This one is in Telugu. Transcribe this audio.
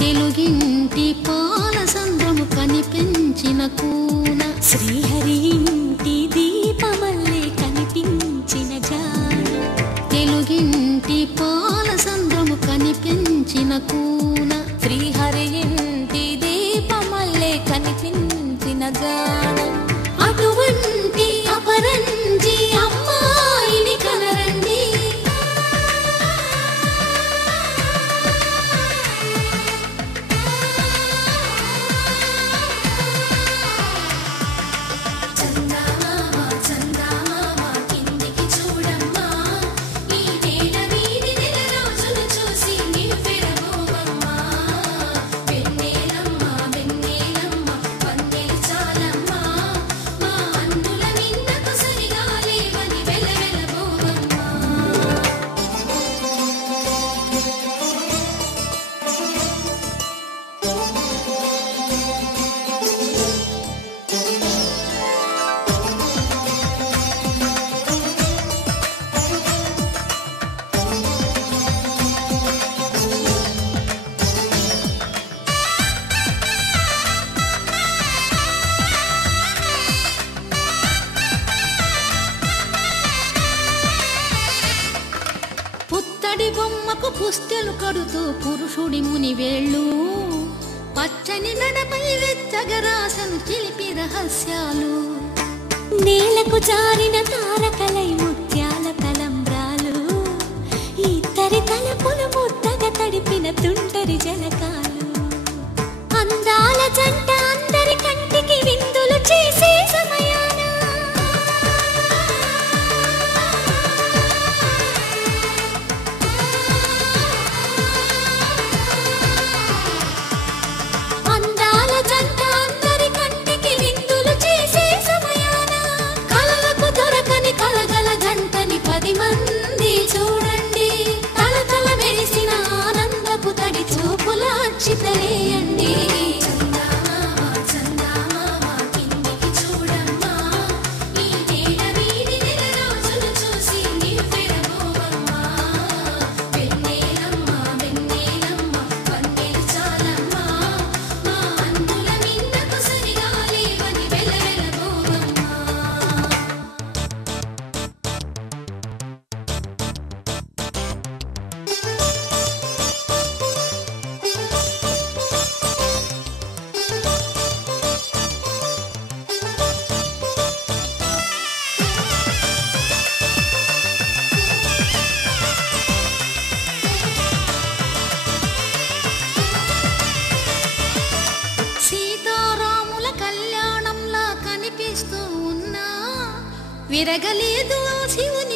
తెలుగింటి పాలసంద్రము కనిపించిన కూన శ్రీహరి ఇంటి దీపమల్లే కనిపించిన జాన తెలుగింటి పాలసంద్రము కనిపించిన కూన శ్రీహరి ఇంటి దీపమల్లే కనిపించిన జాన అటువంటి అపరంజి అమ్మాయిని కనరండి పుత్తడి బొమ్మకు పుస్తెలు కడుతూ పురుషుడి ముని వేళ్ళు పచ్చని నడపై వెచ్చగరాసను చిలిపి రహస్యాలు నేలకు జారిన తారకలై ముత్యాల తలంబ్రాలు ఇద్దరి తలపులు ముద్దగా తడిపిన తుంటరి జలకాలు అందాల జంట అందరి కంటికి విందులు చేసే సమయాన అందాల జంట అందరి కంటికి విందులు చేసే సమయాన కలలకు దొరకని కలగల జంటని 10 మంది చూడండి తలతల మెరిసిన ఆనందపు తడి చూపుల అచ్చితలేయండి సీతారాముల కళ్యాణంలా కనిపిస్తూ ఉన్నా విరగలేదు శివుని